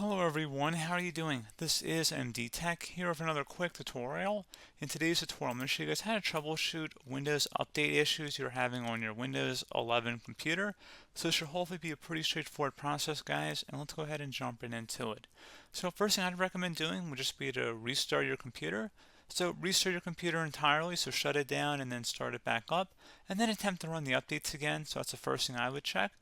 Hello everyone, how are you doing? This is MD Tech here with another quick tutorial. In today's tutorial, I'm going to show you guys how to troubleshoot Windows update issues you're having on your Windows 11 computer. So this should hopefully be a pretty straightforward process, guys, and let's go ahead and jump right into it. So first thing I'd recommend doing would just be to restart your computer. So restart your computer entirely, so shut it down and then start it back up, and then attempt to run the updates again. So that's the first thing I would check.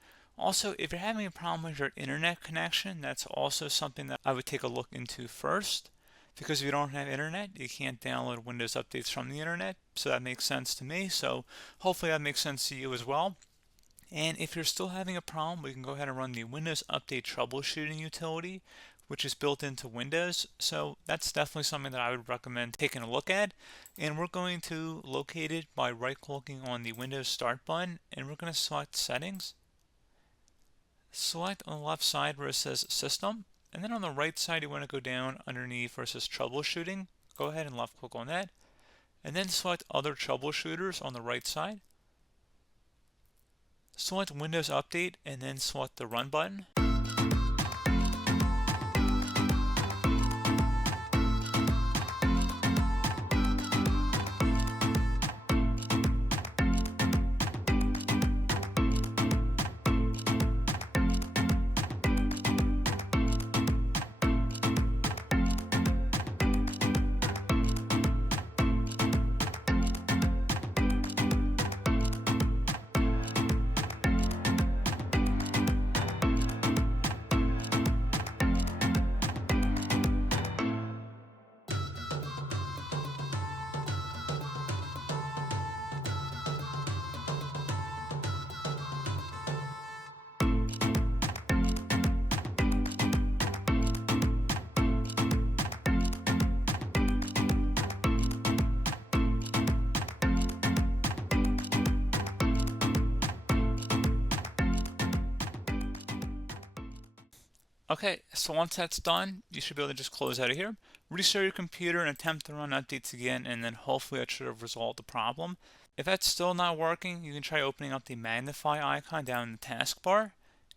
Also, if you're having a problem with your internet connection, that's also something that I would take a look into first. Because if you don't have internet, you can't download Windows updates from the internet. So that makes sense to me. So hopefully that makes sense to you as well. And if you're still having a problem, we can go ahead and run the Windows Update Troubleshooting utility, which is built into Windows. So that's definitely something that I would recommend taking a look at. And we're going to locate it by right-clicking on the Windows Start button, and we're going to select Settings. Select on the left side where it says System, and then on the right side you want to go down underneath where it says Troubleshooting. Go ahead and left click on that, and then select Other Troubleshooters on the right side. Select Windows Update and then select the Run button. Okay, so once that's done, you should be able to just close out of here, restart your computer and attempt to run updates again, and then hopefully that should have resolved the problem. If that's still not working, you can try opening up the magnify icon down in the taskbar,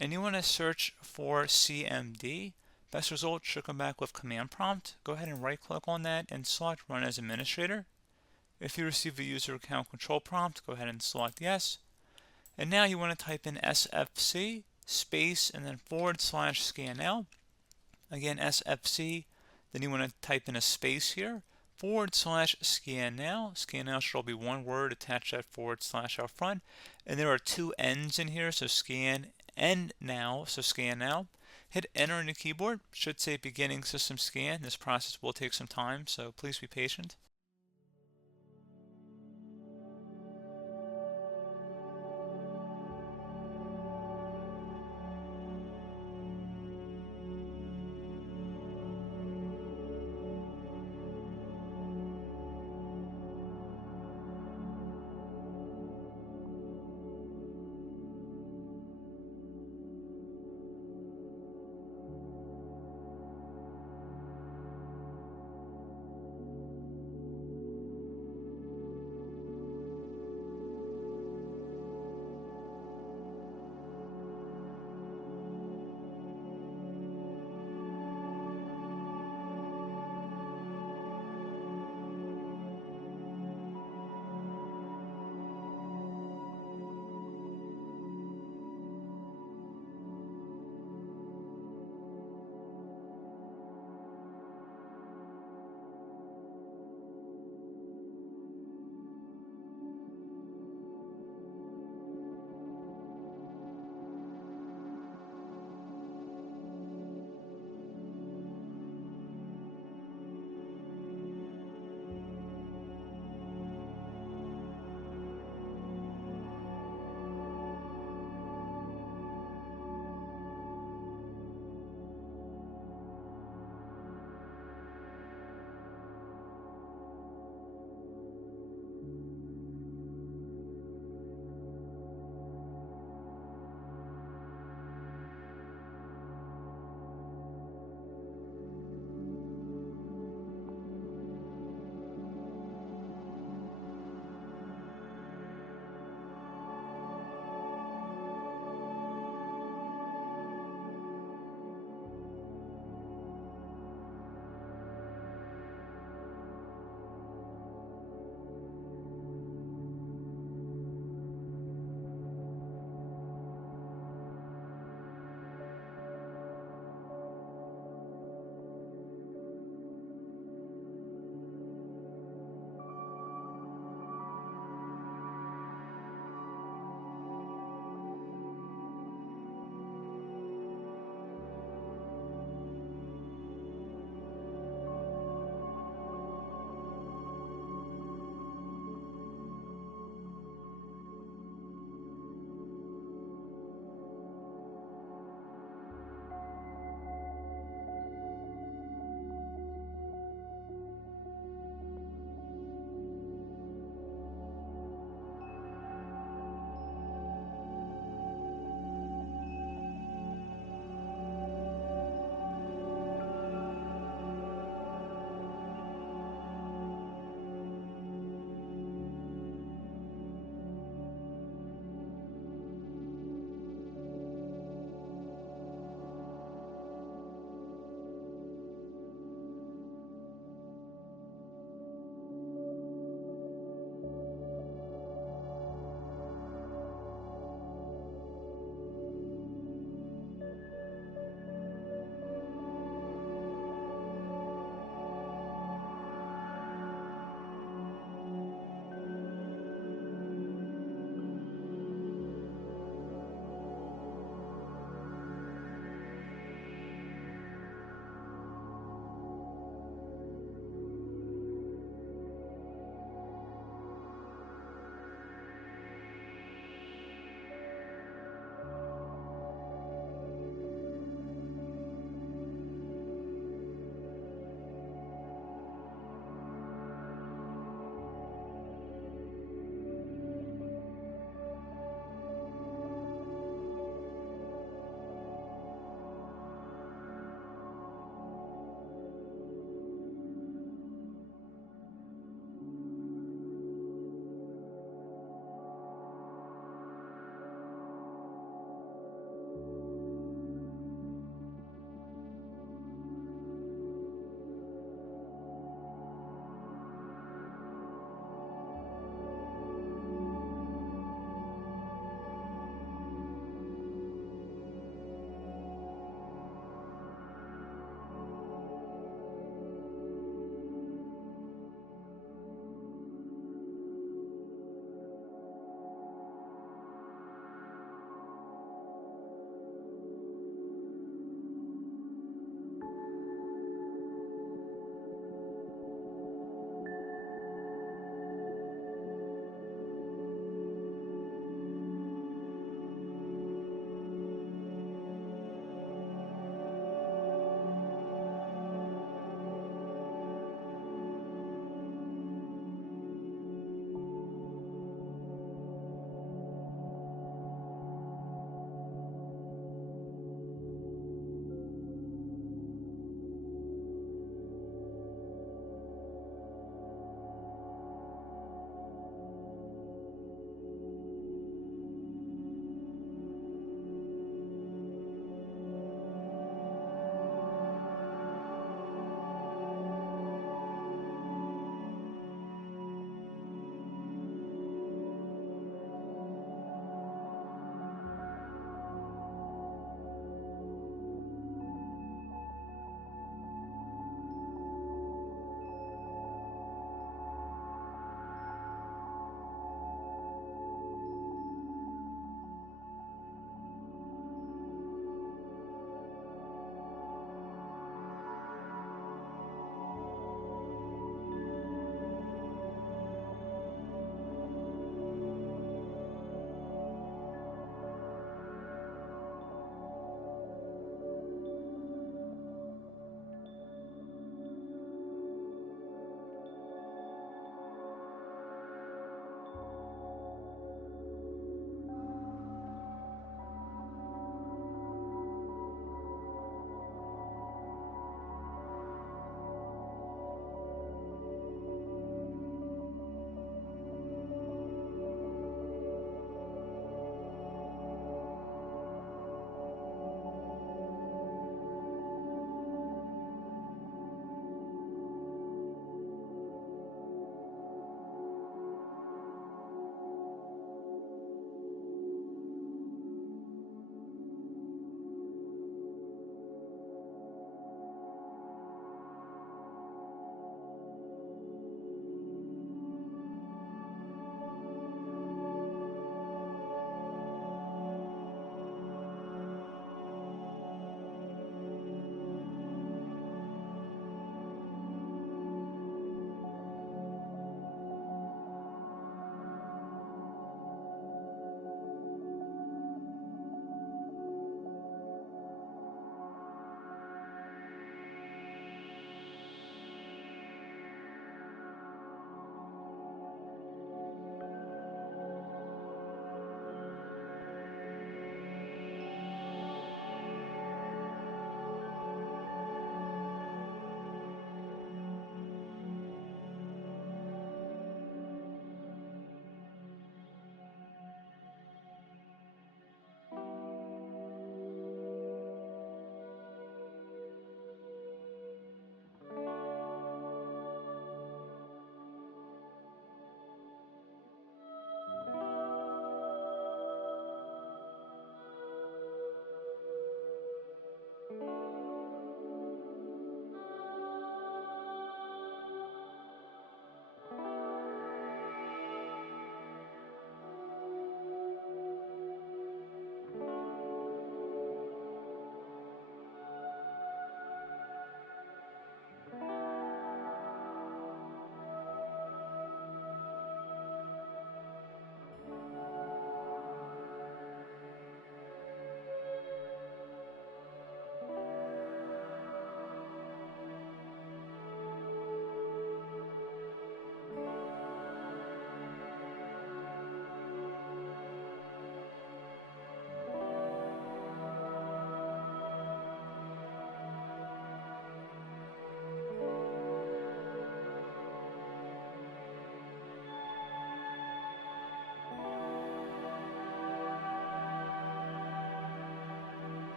and you want to search for CMD. Best result should come back with command prompt. Go ahead and right click on that and select run as administrator. If you receive a user account control prompt, go ahead and select yes. And now you want to type in SFC space and then /scan_now. Again, SFC, then you want to type in a space here, /scan_now. Scan now should all be one word, attach that / out front. And there are two N's in here, so scan and now, so scan now. Hit enter on the keyboard, should say beginning system scan. This process will take some time, so please be patient.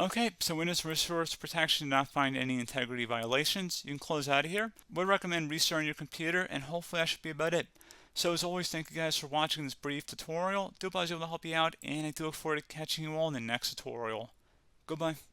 Okay, so Windows Resource Protection did not find any integrity violations. You can close out of here. Would recommend restarting your computer, and hopefully that should be about it. So as always, thank you guys for watching this brief tutorial. Do hope I was able to help you out, and I do look forward to catching you all in the next tutorial. Goodbye.